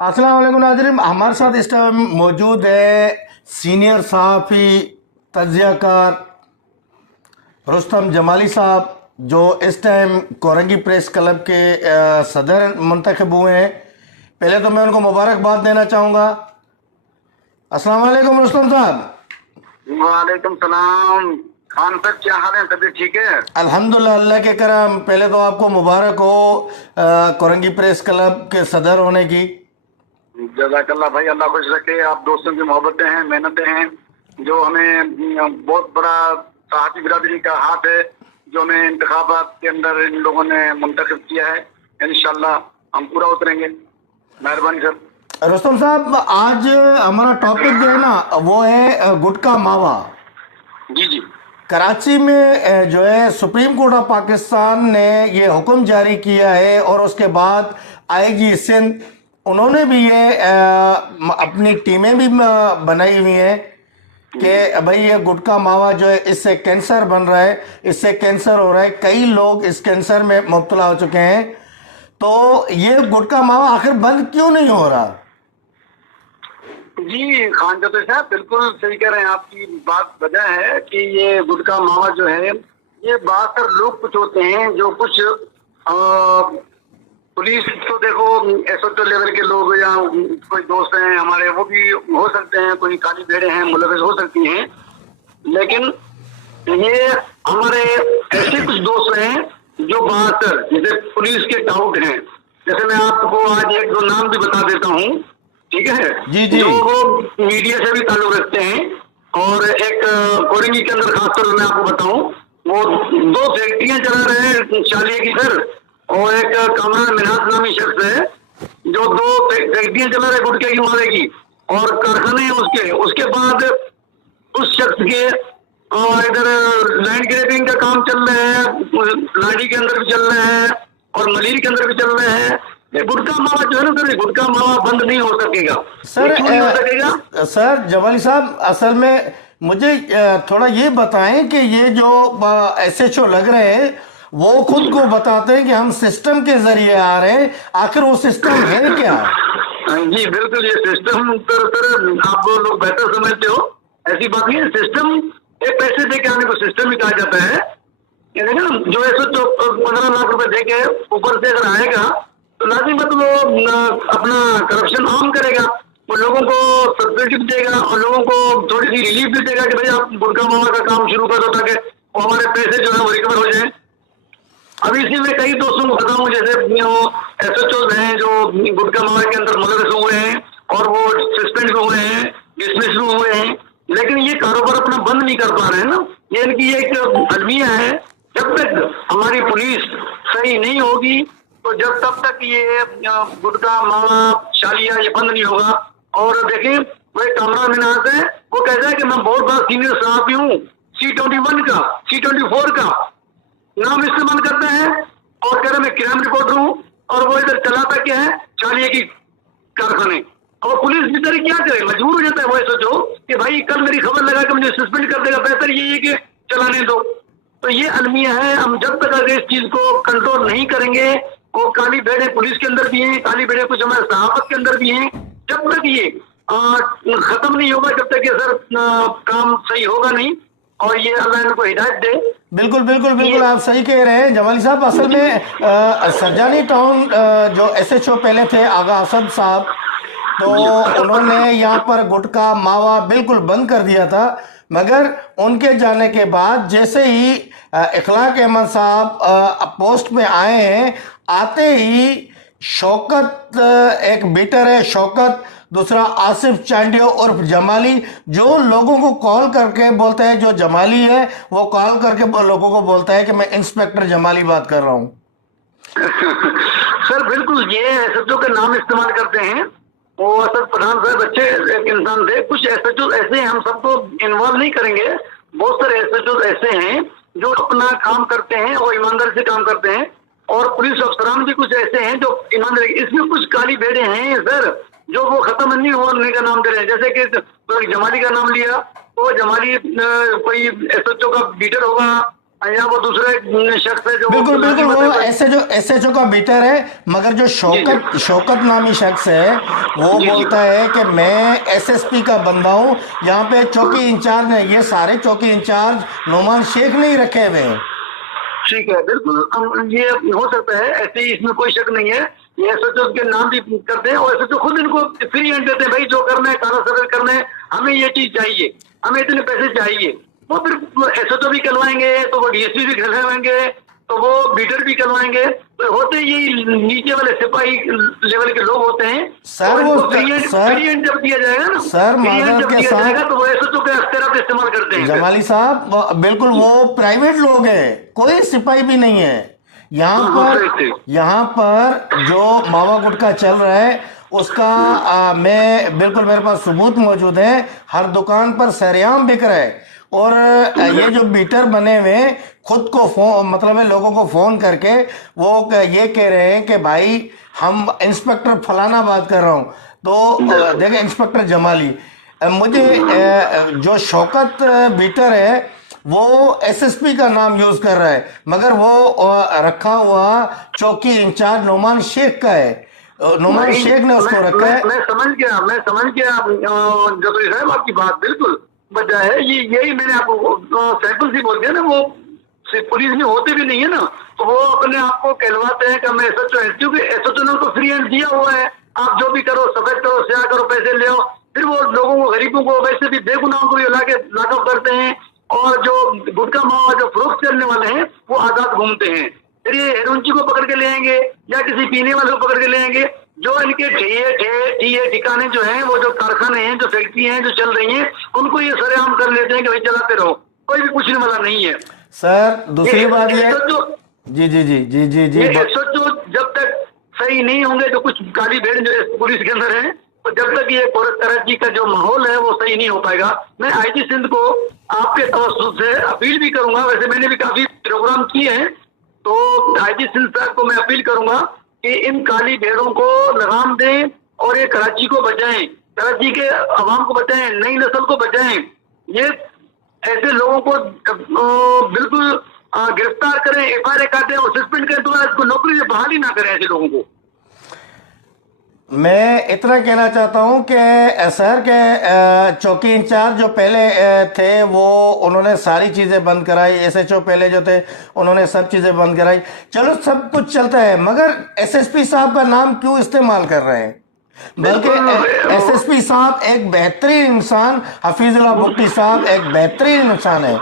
अस्सलाम वालेकुम नाज़रीन, हमारे साथ इस टाइम मौजूद है सीनियर सहाफ़ी तज्ज़ियाकार रुस्तम जमाली साहब, जो इस टाइम कोरंगी प्रेस क्लब के सदर मुंतखब हुए हैं। पहले तो मैं उनको मुबारकबाद देना चाहूँगा। अस्सलाम वालेकुम रुस्तम साहब। वालेकुम सलाम। खान साहब, क्या हाल है? तबीयत ठीक है? अल्हम्दुलिल्लाह, अल्लाह के करम। पहले तो आपको मुबारक हो कोरंगी प्रेस क्लब के सदर होने की। जज़ाकल्लाह भाई, अल्लाह खुश रखे। आप दोस्तों की मोहब्बतें हैं, मेहनतें हैं, जो हमें बहुत बड़ा सहाफ़ी बिरादरी का हाथ है, जो हमें इंतखाबात के अंदर इन लोगों ने मुंतखब किया है। इंशाल्लाह हम पूरा उतरेंगे। मेहरबानी सर। रुस्तम साहब, आज हमारा टॉपिक जो है ना, वो है गुटखा मावा। जी जी। कराची में जो है सुप्रीम कोर्ट ऑफ पाकिस्तान ने ये हुक्म जारी किया है और उसके बाद आईजी सिंध, उन्होंने भी ये अपनी टीमें भी बनाई हुई हैं कि भाई ये गुटखा मावा जो है, इससे कैंसर बन रहा है, इससे कैंसर हो रहा है, कई लोग इस कैंसर में मुब्तला हो चुके हैं। तो ये गुटखा मावा आखिर बंद क्यों नहीं हो रहा? जी खान जतो साहब, बिल्कुल सही कह रहे हैं। आपकी बात वजह है कि ये गुटखा मावा जो है, ये बाहर लोग कुछ होते हैं जो कुछ पुलिस तो देखो एसओ लेवल के लोग या कोई दोस्त हैं हमारे, वो भी हो सकते हैं, कोई काली भेड़े हैं, मुलविस हो सकती हैं। लेकिन ये हमारे ऐसे कुछ दोस्त हैं जो बाहर, जैसे पुलिस के टाउट हैं। जैसे मैं आपको आज एक दो नाम भी बता देता हूँ, ठीक है? जी जी। जो वो मीडिया से भी ताल्लुक रखते हैं। और एक कोरंगी के अंदर खासतौर मैं आपको बताऊं, वो दो फैक्ट्रियां चला रहे हैं चालिया की सर, और एक कामरान मिनाज नामी शख्स है जो दो फैक्ट्रियां चला रहे गुटखे की मावे की, और कारखाने हैं उसके। उसके बाद उस शख्स के इधर लैंड ग्रेबिंग का काम चल रहा है, लाड़ी के अंदर भी चल रहा है और मलीर के अंदर भी चल रहा है। ये गुटखा मावा जो है ना सर, गुटखा मावा बंद नहीं हो सकेगा। सर क्यों नहीं हो सकेगा? सर जमाली साहब, असल में मुझे थोड़ा ये बताएं कि ये जो एसएचओ लग रहे हैं, वो खुद को बताते हैं कि हम सिस्टम के जरिए आ रहे हैं। आखिर वो सिस्टम है क्या? जी बिल्कुल, ये सिस्टम सर आप लोग बेहतर समझते हो। ऐसी बात नहीं है। सिस्टम एक पैसे दे के आने को सिस्टम ही कहा जाता है। ये देखो ना, जो एसएचओ 15 लाख रुपए दे के ऊपर से अगर आएगा तो लाजिम बात वो अपना करप्शन आम करेगा। वो लोगों को सब्सिडी भी देगा और लोगों को थोड़ी सी रिलीफ भी देगा कि भाई आप गुटखा मावा का काम शुरू कर दो, ताकि वो हमारे पैसे जो है वो रिकवर हो जाए। अब इसी में कई दोस्तों को बताऊं, जैसे एसएचओ हैं जो गुटखा मावा के अंदर मुलविस हुए हैं और वो सस्पेंड भी हुए हैं, डिसमिस भी हुए हैं, लेकिन ये कारोबार अपना बंद नहीं कर पा रहे हैं ना। ये इनकी एक अलमिया है। जब तक हमारी पुलिस सही नहीं होगी, तो जब तब तक ये गुटखा मावा शालिया ये बंद नहीं होगा। और देखिए, वही कामरान मिनाज है, वो कहता है कि मैं बहुत बड़ा सीनियर सहाफी हूँ, C21 का, C24 का नाम इस्तेमाल करता है और कह रहा मैं क्राइम रिपोर्टर हूँ, और वो इधर चलाता क्या है, चालिया की कारखाने। और पुलिस बेचारी क्या करे, मजबूर हो जाता है वो सोचो कि भाई कल मेरी खबर लगा कि मुझे सस्पेंड कर देगा, बेहतर ये है कि चलाने दो। तो ये अलमिया है। हम जब तक अगर इस चीज को कंट्रोल नहीं करेंगे, वो काली भेड़े पुलिस के अंदर भी हैं, काली भेड़े कुछ हमारे सहाफत के अंदर भी हैं, जब तक ये खत्म नहीं होगा, जब तक ये सर काम सही होगा नहीं। और ये अल्लाह इनको हिदायत दे। बिल्कुल बिल्कुल बिल्कुल, आप सही कह रहे हैं जमाली साहब। असल में सरजानी टाउन जो एसएचओ पहले थे आगा असद साहब, तो उन्होंने यहाँ पर गुटखा मावा बिल्कुल बंद कर दिया था। मगर उनके जाने के बाद जैसे ही इखलाक अहमद साहब पोस्ट में आए हैं, आते ही शौकत, एक बीटर है शौकत, दूसरा आसिफ चांडियो उर्फ जमाली, जो लोगों को कॉल करके बोलता है, जो जमाली है वो कॉल करके लोगों को बोलता है कि मैं इंस्पेक्टर जमाली बात कर रहा हूँ। सर बिल्कुल, ये एसएचओ का नाम इस्तेमाल करते हैं। वो असद प्रधान साहब अच्छे एक इंसान थे। कुछ एसएचओ ऐसे हैं, हम सबको इन्वॉल्व नहीं करेंगे। बहुत सारे एसएचओ ऐसे हैं जो अपना काम करते हैं और ईमानदारी से काम करते हैं, और पुलिस अफसरान भी कुछ ऐसे हैं जो ईमानदारी। इसमें कुछ काली भेड़े हैं सर, जो वो खत्म नहीं होने का नाम दे रहे हैं। जैसे कि तो जमाली का नाम लिया, तो जमाली कोई एसएचओ का बीटर होगा, या वो दूसरा एक शख्स है जो बिल्कुल बिल्कुल, वो एसएचओ का बीटर है, मगर जो शौकत नामी शख्स है वो जी, जी। बोलता है कि मैं एसएसपी का बंदा हूँ, यहाँ पे चौकी इंचार्ज ने, ये सारे चौकी इंचार्ज नोमान शेख नहीं रखे हुए हैं। ठीक है, बिल्कुल ये हो सकता है, ऐसे ही इसमें कोई शक नहीं है। ये एसएचओ के नाम भी करते हैं और एसएचओ खुद इनको फ्री हैंड देते हैं, भाई जो करना है काला सफेद करना है, हमें ये चीज चाहिए, हमें इतने पैसे चाहिए। वो फिर एसएचओ भी करवाएंगे, तो वो डीएसपी भी करवाएंगे, तो वो बीटर भी करवाएंगे, तो होते यही नीचे वाले सिपाही लेवल के लोग होते हैं। सर, और वो इनको फ्री हैंड जब दिया जाएगा ना, सर, फ्री हैंड माजरत जब के दिया साथ जाएगा तो वो एसएचओ के अख्तियार इस्तेमाल करते हैं। जमाली साहब, बिल्कुल वो प्राइवेट लोग हैं, कोई सिपाही भी नहीं है यहाँ पर जो मावा गुटखा चल रहा है उसका मैं बिल्कुल, मेरे पास सबूत मौजूद है, हर दुकान पर सरेआम बिक रहा है। और ये जो बीटर बने हुए खुद को फोन, मतलब है लोगों को फोन करके वो ये कह रहे हैं कि भाई हम इंस्पेक्टर फलाना बात कर रहा हूँ, तो देखे इंस्पेक्टर जमाली, मुझे जो शौकत बीटर है वो एसएसपी का नाम यूज कर रहा है, मगर वो रखा हुआ चौकी इंचार्ज नोमान शेख का है, नोमान शेख ने उसको रखा है। मैं समझ गया जफरी साहब, आपकी बात बिल्कुल वजह है। यही मैंने आपको सैंपल सी बोल दिया ना, वो पुलिस में होते भी नहीं है ना, तो वो अपने आप को कहलवाते हैं कि हम एसएचओ है, क्योंकि एसएचओ ने उनको फ्री हैंड दिया हुआ है, आप जो भी करो, सफेद करो, स्याह करो, पैसे ले आओ। फिर वो लोगों को, गरीबों को, वैसे भी बेगुनाहों को भी लाकअप करते हैं, और जो गुटखा मावा जो फरोख्त करने वाले हैं वो आजाद घूमते हैं। फिर ये हेरोंची को पकड़ के ले आएंगे या किसी पीने वाले को पकड़ के ले आएंगे। जो इनके ठिकाने जो हैं, वो जो कारखाने हैं, जो फैक्ट्री हैं जो चल रही हैं, उनको ये सरेआम कर लेते हैं कि भाई चलाते रहो, कोई भी पूछने वाला नहीं है। सर दूसरी बात ये, जी जी जी जी जी जी, एसएचओ जब तक सही नहीं होंगे, तो कुछ काली भेड़ जो पुलिस के अंदर है, तो जब तक ये कराची का जो माहौल है वो सही नहीं हो पाएगा। मैं आईजी सिंध को आपके तवज्जुह से अपील भी करूंगा, वैसे मैंने भी काफी प्रोग्राम किए हैं, तो आईजी सिंध साहब को मैं अपील करूंगा कि इन काली भेड़ों को लगाम दें और ये कराची को बचाएं, कराची के अवाम को बचाएं, नई नस्ल को बचाएं। ये ऐसे लोगों को बिल्कुल गिरफ्तार करें, एफआईआर काटें और सस्पेंड करें, तो इसको नौकरी से बहाली ना करें ऐसे लोगों को। मैं इतना कहना चाहता हूं कि शहर के चौकी इंचार्ज जो पहले थे वो उन्होंने सारी चीजें बंद कराई, एसएचओ पहले जो थे उन्होंने सब चीजें बंद कराई, चलो सब कुछ चलता है, मगर एसएसपी साहब का नाम क्यों इस्तेमाल कर रहे हैं? बल्कि एसएसपी साहब एक बेहतरीन इंसान, हफीजुल्लाह भुट्टी साहब एक बेहतरीन इंसान है।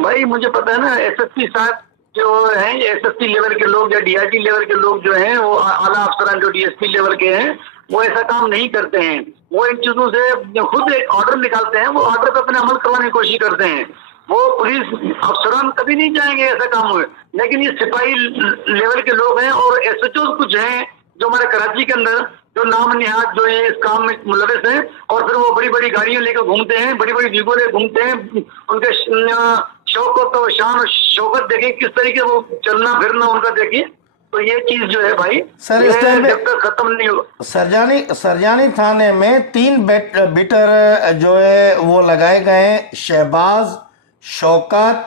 भाई मुझे पता है ना, एसएसपी साहब जो हैं, एसएसपी लेवल के लोग या डीआईजी लेवल के लोग जो हैं, वो आला अफसरान जो डीएसपी लेवल के हैं, वो ऐसा काम नहीं करते हैं। वो इन चीजों से खुद एक ऑर्डर निकालते हैं, वो ऑर्डर पे अपने अमल करवाने की कोशिश करते हैं। वो पुलिस अफसरान कभी नहीं चाहेंगे ऐसा काम हुए, लेकिन ये सिपाही लेवल के लोग हैं और एसएचओ कुछ हैं जो हमारे कराची के अंदर जो नाम निहाद जो है इस काम में मुलविस हैं, और फिर वो बड़ी बड़ी गाड़ियां लेकर घूमते हैं, बड़ी बड़ी जीगो लेकर घूमते हैं। उनके शौकत और शान और शौकत देखिए किस तरीके वो चलना फिरना उनका देखिए। तो ये चीज जो है भाई सर, इस टाइम में जब तक खत्म नहीं होगा। सरजानी थाने में 3 बीटर जो है वो लगाए गए हैं, शहबाज, शौकत,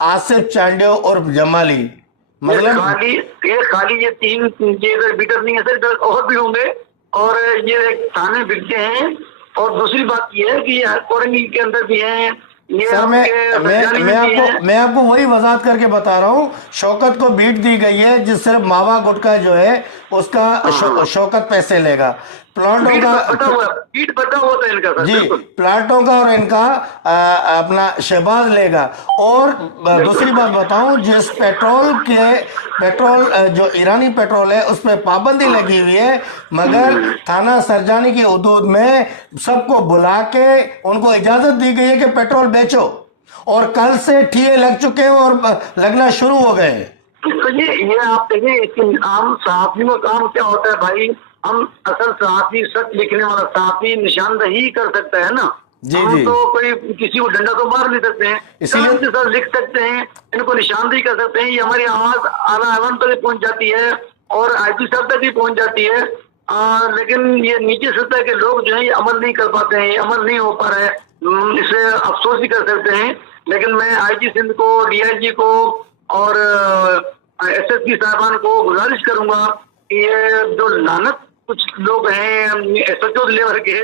आसिफ चांडियो और जमाली। मतलब खाली ये 3 ये बीटर नहीं है सर, और भी होंगे, और ये थाने बिकते हैं। और दूसरी बात ये है कि ये कोरंगी के अंदर भी हैं। सर मैं आपको वही वजाहत करके बता रहा हूँ, शौकत को बीट दी गई है जिस सिर्फ मावा गुटखा जो है उसका शौकत पैसे लेगा, प्लाटों का बीट बता हुआ था इनका सर, जी, प्लाटों का और इनका अपना शहबाज लेगा। और दूसरी बात बताऊं, जिस पेट्रोल जो ईरानी पेट्रोल है उस पर पाबंदी लगी हुई है, मगर थाना सरजानी की हदूद में सबको बुला के उनको इजाजत दी गई है कि पेट्रोल बेचो, और कल से ठिये लग चुके हैं और लगना शुरू हो गए। तो ये आप देखिए, आम सहाफी में काम क्या होता है भाई, हम असल सहाफी, सच लिखने वाला सहाफी निशानदही कर सकता है ना। जी हम जी, तो कोई किसी को डंडा तो मार नहीं सकते हैं, इसीलिए के साथ लिख सकते हैं, इनको निशानदही कर सकते हैं। ये हमारी आवाज आला एवं तक पहुंच जाती है और आईजी साहब तक भी पहुंच जाती है, लेकिन ये नीचे सतह के लोग जो है ये अमल नहीं कर पाते हैं, ये अमल नहीं हो पा रहा है। इसे अफसोस भी कर सकते हैं लेकिन मैं आईजी सिंध को, डीआईजी को और एसएसपी साहबान को गुजारिश करूंगा कि ये जो लानत कुछ लोग हैं एसएचओ लेवल के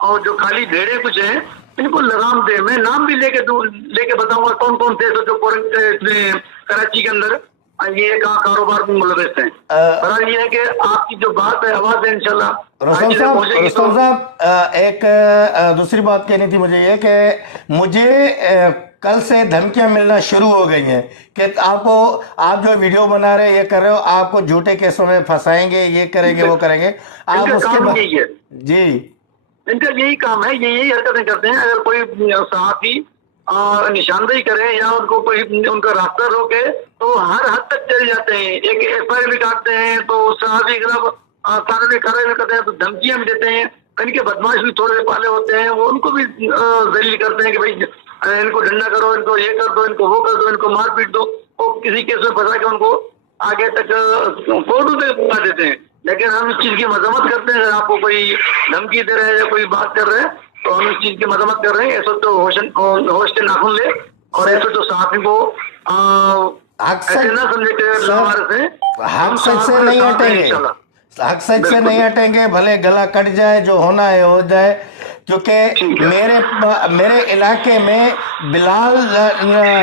और जो खाली भेड़े कुछ हैं, इनको लगाम दे। मैं नाम भी लेके बताऊंगा कौन कौन थे एसएचओ कराची के अंदर ये कहाँ कारोबार में मुलविस हैं। पर ये है कि आपकी जो बात है, आवाज है, इंशाल्लाह रुस्तम साहब, एक दूसरी बात कहनी थी मुझे, ये कि मुझे कल से धमकियां मिलना शुरू हो गई हैं कि आप जो वीडियो बना रहे ये कर रहे हो, आपको झूठे केसों में फंसाएंगे, ये करेंगे वो करेंगे। आप उसके बाद जी, इनका यही काम है, ये यही हरकतें करते हैं। अगर कोई सहाफी निशानदेही करे या उनको कोई उनका रास्ता रोके तो हर हद तक चले जाते हैं। एक एफआईआर भी काटते हैं तो सहाफी के खिलाफ कार्रवाई करते हैं, तो धमकियां भी देते हैं। इनके बदमाश भी थोड़े पाले होते हैं, वो उनको भी जलील करते हैं कि भाई इनको डंडा करो, इनको ये कर दो, इनको वो कर दो, इनको मार पीट दो। वो किसी केस में फंसा के उनको आगे तक कोर्ट में पहुंचा देते हैं। लेकिन हम इस चीज की मजम्मत करते हैं। अगर आपको कोई धमकी दे रहे हैं या कोई बात कर रहे हैं तो हम इस चीज की मजम्मत कर रहे हैं। ऐसा तो होश के नाखून ले और ऐसे तो सहाफी को ऐसे ना समझे कि हक सच से नहीं हटेंगे, हक सच से नहीं हटेंगे, भले गला कट जाए, जो होना है हो जाए। क्योंकि मेरे इलाके में बिलाल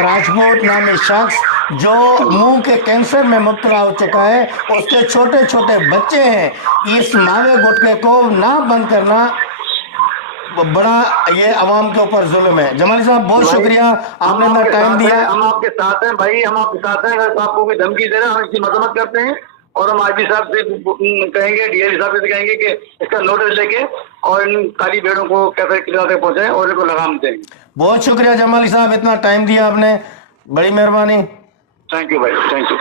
राजपूत नामी शख्स जो मुंह के कैंसर में मुब्तला हो चुका है, उसके छोटे छोटे बच्चे हैं। इस मावे गुटके को ना बंद करना बड़ा ये अवाम के ऊपर जुल्म है। जमाली साहब बहुत शुक्रिया, आपने अपना टाइम दिया। हम आपके साथ हैं भाई, हम आपके साथ हैं। अगर आपको कोई धमकी दे रहे हैं हम इसकी मजम्मत करते हैं और हम आईजी साहब से कहेंगे, डीआईजी साहब से कहेंगे कि इसका नोटिस लेके और इन काली भेड़ों को कैसे किनारे पहुंचाएं और इनको लगाम दें। बहुत शुक्रिया जमाली साहब, इतना टाइम दिया आपने, बड़ी मेहरबानी। थैंक यू भाई, थैंक यू।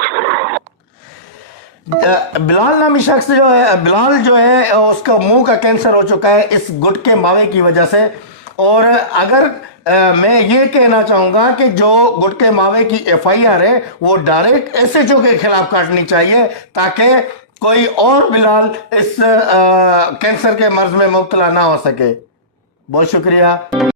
बिलाल नामी शख्स बिलाल जो है उसका मुंह का कैंसर हो चुका है इस गुटके मावे की वजह से। और अगर मैं ये कहना चाहूंगा कि जो गुटके मावे की एफआईआर है वो डायरेक्ट एसएचओ के खिलाफ काटनी चाहिए ताकि कोई और बिलाल इस कैंसर के मर्ज में मुब्तला ना हो सके। बहुत शुक्रिया।